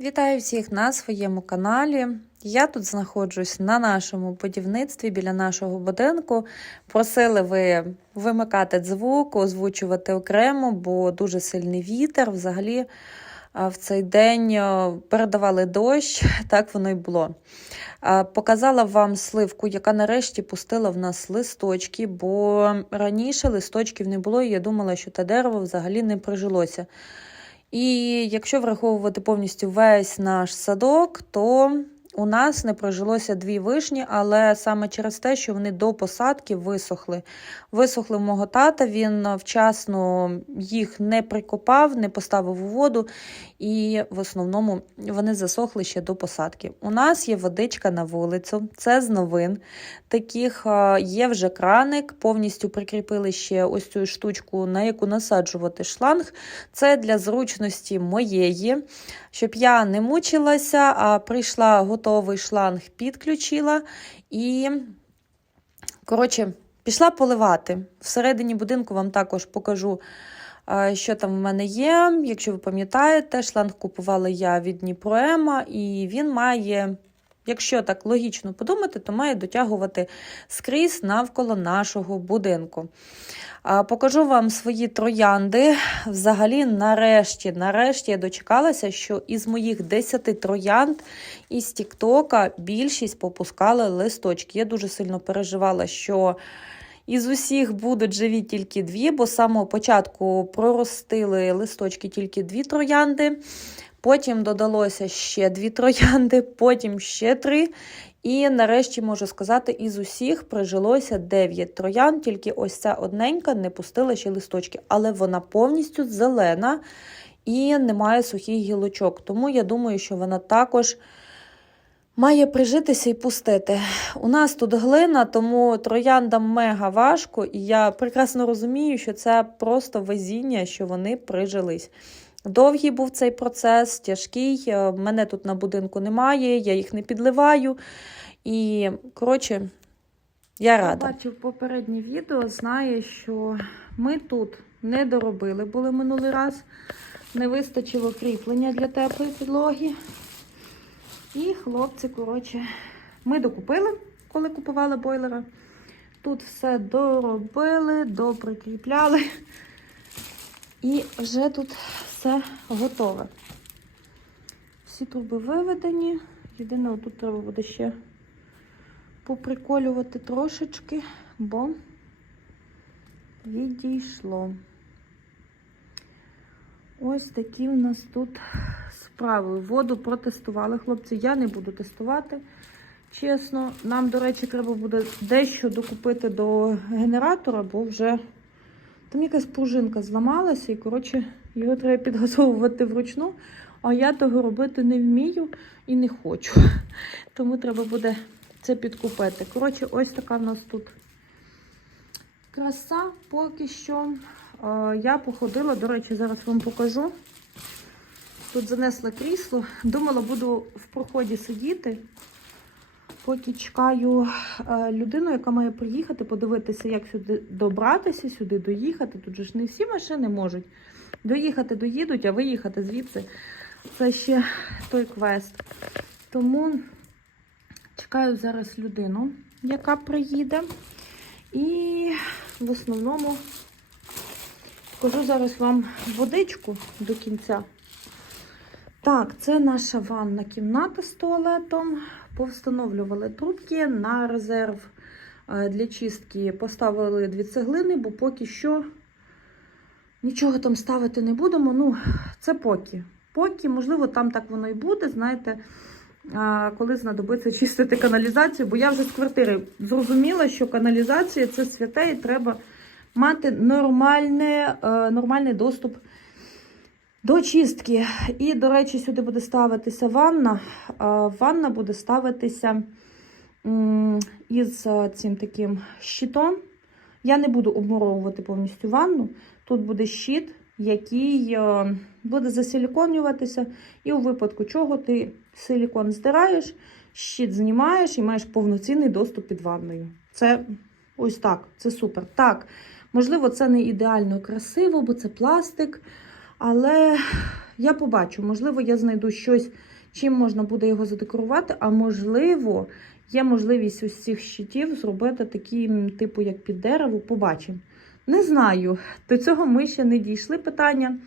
Вітаю всіх на своєму каналі. Я тут знаходжусь на нашому будівництві біля нашого будинку. Просили ви вимикати звук, озвучувати окремо, бо дуже сильний вітер. Взагалі в цей день передавали дощ, так воно й було. Показала вам сливку, яка нарешті пустила в нас листочки, бо раніше листочків не було, і я думала, що те дерево взагалі не прижилося. І якщо враховувати повністю весь наш садок, то у нас не прожилося дві вишні, але саме через те, що вони до посадки висохли. Висохли в мого тата, він вчасно їх не прикопав, не поставив у воду, і в основному вони засохли ще до посадки. У нас є водичка на вулицю, це з новин. Таких е, є вже краник, повністю прикріпили ще ось цю штучку, на яку насаджувати шланг. Це для зручності моєї, щоб я не мучилася, а прийшла готовий шланг, підключила і, коротше, пішла поливати. Всередині будинку вам також покажу, що там в мене є. Якщо ви пам'ятаєте, шланг купувала я від Дніпроема, і він має. Якщо так логічно подумати, то має дотягувати скрізь навколо нашого будинку. Покажу вам свої троянди. Взагалі, нарешті, нарешті я дочекалася, що із моїх 10 троянд із Тіктока більшість попускали листочки. Я дуже сильно переживала, що із усіх будуть живі тільки дві, бо з самого початку проростили листочки тільки дві троянди. Потім додалося ще дві троянди, потім ще три. І нарешті можу сказати, із усіх прижилося 9 троян, тільки ось ця одненька не пустила ще листочки, але вона повністю зелена і немає сухих гілочок. Тому я думаю, що вона також має прижитися і пустити. У нас тут глина, тому трояндам мега важко, і я прекрасно розумію, що це просто везіння, що вони прижились. Довгий був цей процес, тяжкий. е, Мене тут на будинку немає, я їх не підливаю. І, коротше, я рада. Бачив попереднє відео, знає, що ми тут не доробили, були минулий раз. Не вистачило кріплення для теплої підлоги. І хлопці, коротше, ми докупили, коли купували бойлера. Тут все доробили, доприкріпляли. І вже тут все готове. Всі труби виведені. Єдине, тут треба буде ще поприколювати трошечки, бо відійшло. Ось такі в нас тут справи. Воду протестували, хлопці. Я не буду тестувати. Чесно, нам, до речі, треба буде дещо докупити до генератора, бо вже там якась пружинка зламалася, і, коротше, його треба підгазовувати вручну. А я того робити не вмію і не хочу. Тому треба буде це підкупити. Коротше, ось така в нас тут краса поки що. Е, Я походила, до речі, зараз вам покажу. Тут занесла крісло. Думала, буду в проході сидіти. Поки чекаю е, людину, яка має приїхати, подивитися, як сюди добратися, сюди доїхати. Тут же ж не всі машини можуть. Доїхати доїдуть, а виїхати звідси. Це ще той квест. Тому чекаю зараз людину, яка приїде. І в основному покажу зараз вам водичку до кінця. Так, це наша ванна кімната з туалетом. Повстановлювали трубки на резерв е, для чистки. Поставили дві цеглини, бо поки що нічого там ставити не будемо. Ну, це поки. Поки, можливо, там так воно і буде, знаєте, коли знадобиться чистити каналізацію, бо я вже з квартири зрозуміла, що каналізація це святе і треба мати нормальне, е, нормальний доступ до чистки. І, до речі, сюди буде ставитися ванна. А, Ванна буде ставитися із е, цим таким щитом. Я не буду обмуровувати повністю ванну. Тут буде щит, який е, буде засиліконюватися. І у випадку чого ти силікон здираєш, щит знімаєш і маєш повноцінний доступ під ванною. Це ось так, це супер. Так, можливо, це не ідеально красиво, бо це пластик. Але я побачу, можливо, я знайду щось чим можна буде його задекорувати, а можливо, є можливість ось цих щитів зробити такі, типу, як під дерево, побачимо. Не знаю. До цього ми ще не дійшли питання.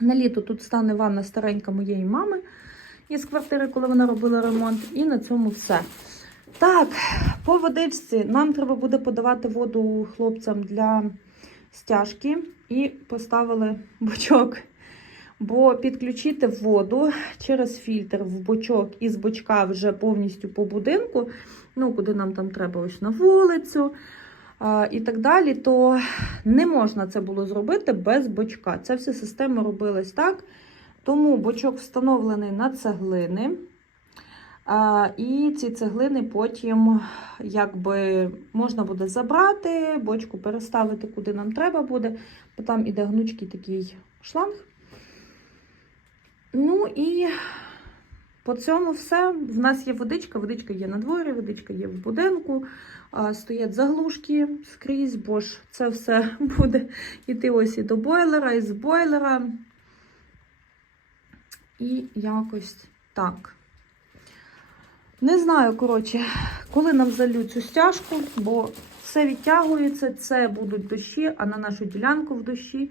На літо тут стане ванна старенька моєї мами із квартири, коли вона робила ремонт. І на цьому все. Так, по водичці нам треба буде подавати воду хлопцям для стяжки. І поставили бочок. Бо підключити воду через фільтр в бочок із бочка вже повністю по будинку, ну, куди нам там треба ось на вулицю а, і так далі, то не можна це було зробити без бочка. Ця вся система робилась так. Тому бочок встановлений на цеглини. І ці цеглини потім якби можна буде забрати, бочку переставити куди нам треба буде, бо там іде гнучкий такий шланг. Ну і по цьому все. В нас є водичка, водичка є на дворі, водичка є в будинку, стоять заглушки скрізь, бо ж це все буде йти ось і до бойлера, і з бойлера. І якось так. Не знаю, коротше, коли нам залють цю стяжку, бо все відтягується, це будуть дощі, а на нашу ділянку в дощі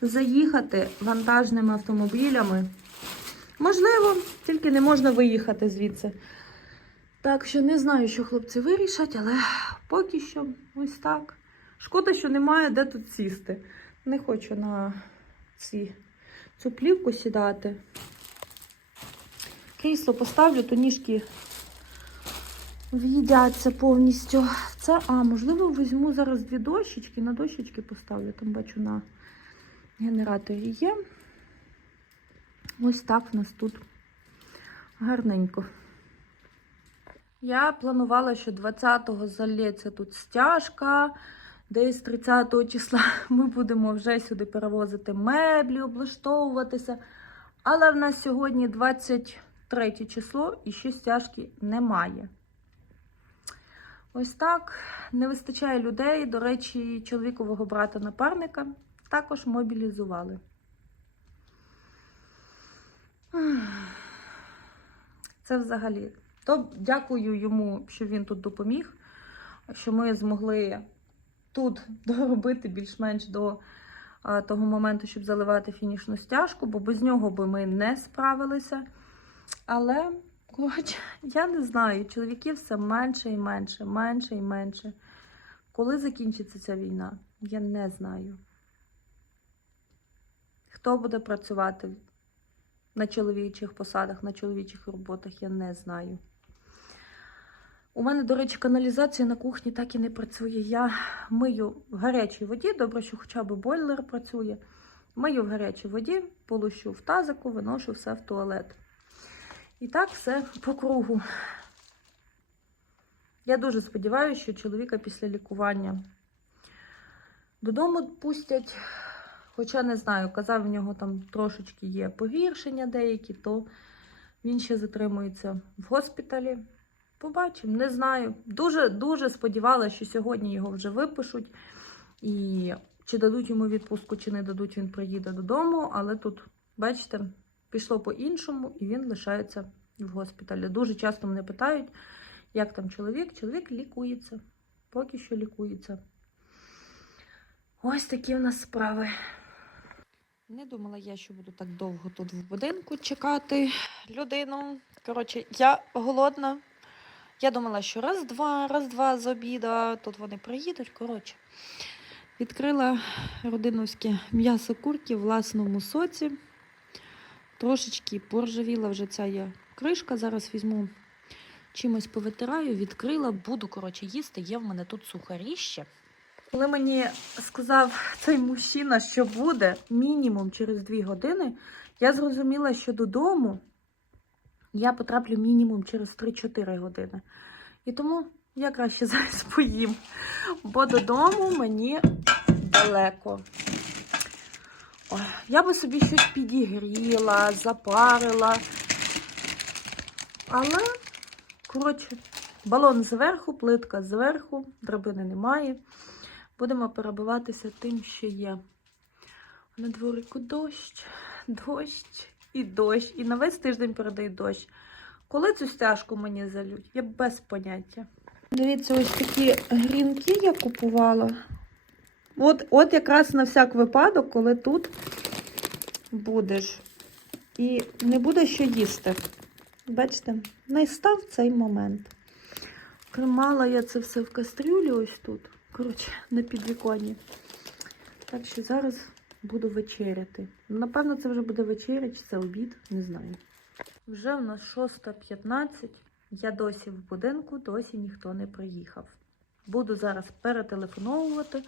заїхати вантажними автомобілями. Можливо, тільки не можна виїхати звідси. Так що не знаю, що хлопці вирішать, але поки що ось так. Шкода, що немає де тут сісти. Не хочу на ці, цю плівку сідати. Крісло поставлю, то ніжки в'їдяться повністю. Це, а, можливо, візьму зараз дві дощечки, на дощечки поставлю. Там бачу на генераторі є. Ось так в нас тут гарненько. Я планувала, що 20-го залється тут стяжка. Десь 30 числа ми будемо вже сюди перевозити меблі, облаштовуватися. Але в нас сьогодні 23 число і ще стяжки немає. Ось так. Не вистачає людей. До речі, чоловікового брата-напарника також мобілізували. Це взагалі. То дякую йому, що він тут допоміг, що ми змогли тут доробити більш-менш до того моменту, щоб заливати фінішну стяжку, бо без нього би ми не справилися. Але, коротше, я не знаю, чоловіків все менше і менше, менше і менше. Коли закінчиться ця війна, я не знаю. Хто буде працювати на чоловічих посадах, на чоловічих роботах, я не знаю. У мене, до речі, каналізація на кухні так і не працює. Я мию в гарячій воді, добре, що хоча б бойлер працює. Мию в гарячій воді, полущу в тазику, виношу все в туалет. І так все по кругу. Я дуже сподіваюся, що чоловіка після лікування додому пустять. Хоча не знаю, казав, в нього там трошечки є погіршення деякі, то він ще затримується в госпіталі. Побачимо, не знаю. Дуже-дуже сподівалася, що сьогодні його вже випишуть. І чи дадуть йому відпустку, чи не дадуть, він приїде додому. Але тут, бачите, пішло по-іншому, і він лишається в госпіталі. Дуже часто мене питають, як там чоловік. Чоловік лікується. Поки що лікується. Ось такі в нас справи. Не думала я, що буду так довго тут в будинку чекати людину. Коротше, я голодна. Я думала, що раз-два, раз-два з обіда, тут вони приїдуть. Коротше, відкрила родиновське м'ясо курки в власному соці. Трошечки поржавіла вже ця є кришка. Зараз візьму чимось повитираю, відкрила, буду, коротше, їсти. Є в мене тут сухаріще. Коли мені сказав цей мужчина, що буде мінімум через 2 години, я зрозуміла, що додому я потраплю мінімум через 3-4 години. І тому я краще зараз поїм, бо додому мені далеко. Я би собі щось підігріла, запарила. Але, коротше, балон зверху, плитка зверху, драбини немає. Будемо перебиватися тим, що є. На дворику дощ, дощ і дощ, і на весь тиждень передають дощ. Коли цю стяжку мені залють, я без поняття. Дивіться, ось такі грінки я купувала. От, от якраз на всяк випадок, коли тут будеш. І не буде що їсти. Бачите, настав цей момент. Тримала я це все в кастрюлі ось тут. Коротше, на підвіконні. Так що зараз буду вечеряти. Напевно, це вже буде вечеря, чи це обід, не знаю. Вже в нас 6.15. Я досі в будинку, досі ніхто не приїхав. Буду зараз перетелефоновувати,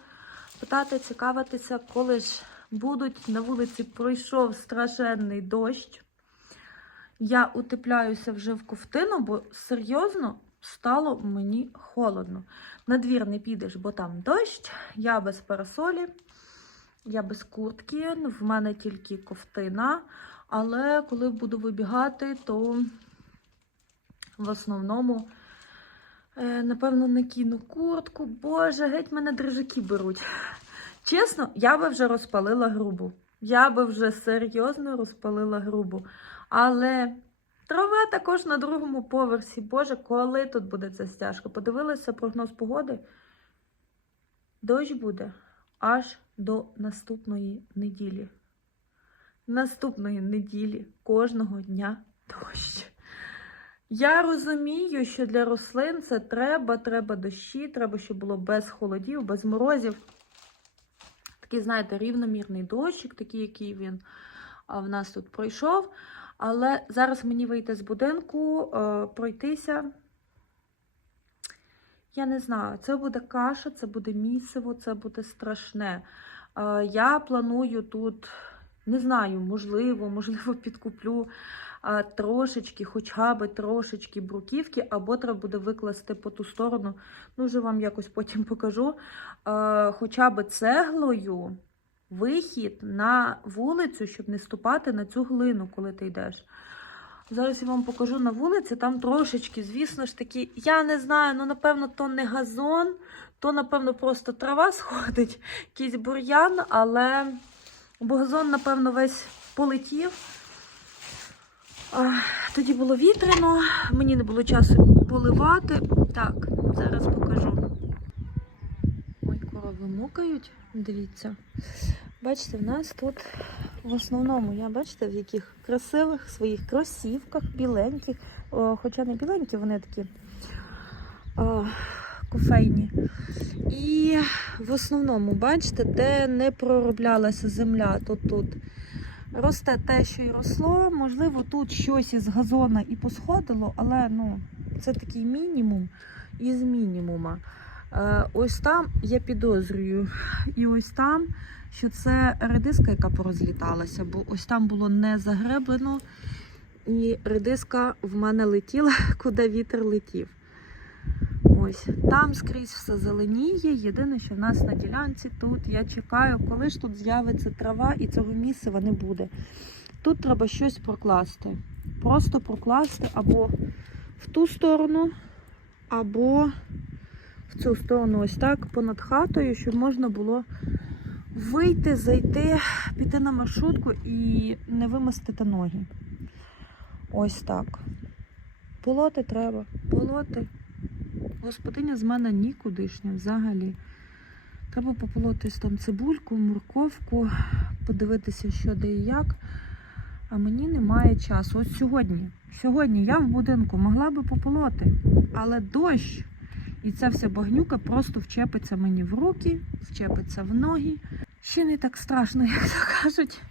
питати, цікавитися, коли ж будуть на вулиці пройшов страшенний дощ. Я утепляюся вже в ковтину, бо серйозно стало мені холодно. На двір не підеш, бо там дощ, я без парасолі, я без куртки, в мене тільки ковтина. Але коли буду вибігати, то в основному, напевно, накину куртку. Боже, геть мене дрижаки беруть. Чесно, я би вже розпалила грубу. Я би вже серйозно розпалила грубу. Але трава також на другому поверсі. Боже, коли тут буде ця стяжка? Подивилася прогноз погоди. Дощ буде аж до наступної неділі. Наступної неділі кожного дня дощ. Я розумію, що для рослин це треба, треба дощі, треба, щоб було без холодів, без морозів. Такий, знаєте, рівномірний дощик, такий, який він в нас тут пройшов. Але зараз мені вийти з будинку, е, пройтися. Я не знаю, це буде каша, це буде місиво, це буде страшне. Е, я планую тут, не знаю, можливо, можливо, підкуплю трошечки, хоча б трошечки бруківки, або треба буде викласти по ту сторону. Ну, вже вам якось потім покажу. Хоча б цеглою вихід на вулицю, щоб не ступати на цю глину, коли ти йдеш. Зараз я вам покажу на вулиці, там трошечки, звісно ж таки, я не знаю, ну, напевно, то не газон, то, напевно, просто трава сходить, якийсь бур'ян, але бо газон, напевно, весь полетів. Тоді було вітряно, мені не було часу поливати. Так, зараз покажу. Ой, корови мукають, дивіться. Бачите, в нас тут в основному, я бачите, в яких красивих своїх кросівках, біленьких, о, хоча не біленькі, вони такі о, кофейні. І в основному, бачите, де не пророблялася земля, то тут росте те, що й росло. Можливо, тут щось із газона і посходило, але ну, це такий мінімум із мінімума. Е, ось там я підозрюю, і ось там, що це редиска, яка порозліталася, бо ось там було не загреблено, і редиска в мене летіла, куди вітер летів. Ось там скрізь все зеленіє. Єдине, що в нас на ділянці тут я чекаю, коли ж тут з'явиться трава і цього місцева не буде. Тут треба щось прокласти. Просто прокласти або в ту сторону, або в цю сторону, ось так, понад хатою, щоб можна було вийти, зайти, піти на маршрутку і не вимастити ноги. Ось так. Полоти треба, полоти. Господиня з мене нікудишня взагалі. Треба пополотись там цибульку, морковку, подивитися, що де і як. А мені немає часу. Ось сьогодні. Сьогодні я в будинку могла би пополоти, але дощ і ця вся багнюка просто вчепиться мені в руки, вчепиться в ноги. Ще не так страшно, як то кажуть.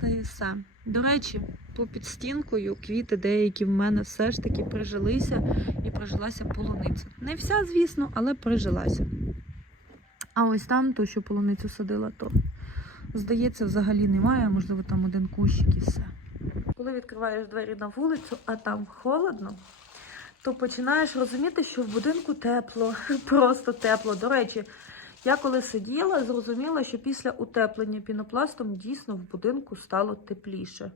Та і все. До речі, попід стінкою квіти деякі в мене все ж таки прижилися і прижилася полуниця. Не вся, звісно, але прижилася. А ось там, то, що полуницю садила, то, здається, взагалі немає, можливо, там один кущик і все. Коли відкриваєш двері на вулицю, а там холодно, то починаєш розуміти, що в будинку тепло, просто тепло. До речі, я коли сиділа, зрозуміла, що після утеплення пінопластом дійсно в будинку стало тепліше.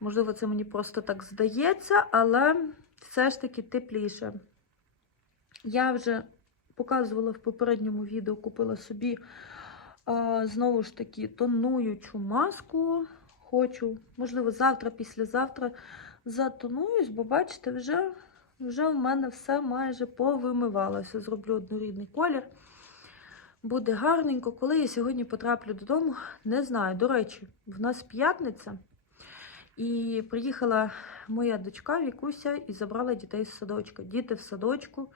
Можливо, це мені просто так здається, але все ж таки тепліше. Я вже показувала в попередньому відео, купила собі а, знову ж таки тонуючу маску. хочу, можливо, завтра, післязавтра затонуюсь, бо бачите, вже, вже в мене все майже повимивалося. Зроблю однорідний колір. Буде гарненько. Коли я сьогодні потраплю додому, не знаю. До речі, в нас п'ятниця. І приїхала моя дочка Вікуся і забрала дітей з садочка. Діти в садочку.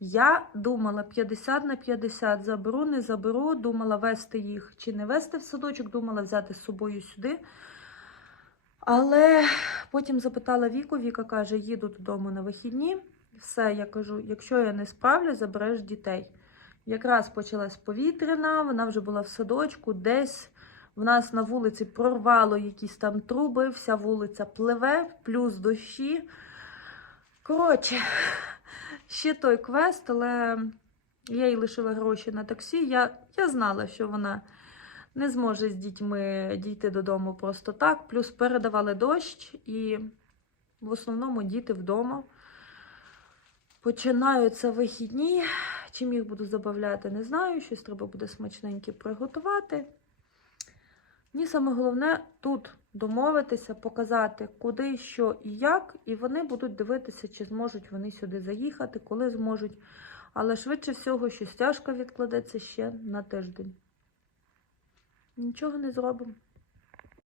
Я думала 50 на 50, заберу, не заберу, думала вести їх чи не вести в садочок, думала взяти з собою сюди. Але потім запитала Віку, Віка каже, їду додому на вихідні. Все, я кажу, якщо я не справлюсь, забереш дітей. Якраз почалась повітряна, вона вже була в садочку, десь в нас на вулиці прорвало якісь там труби, вся вулиця пливе, плюс дощі. Коротше, ще той квест, але я їй лишила гроші на таксі. Я, я знала, що вона не зможе з дітьми дійти додому просто так. Плюс передавали дощ, і в основному діти вдома. Починаються вихідні. Чим їх буду забавляти, не знаю. Щось треба буде смачненьке приготувати. Мені саме головне тут домовитися, показати, куди, що і як, і вони будуть дивитися, чи зможуть вони сюди заїхати, коли зможуть. Але швидше всього, що стяжка відкладеться ще на тиждень. Нічого не зробимо.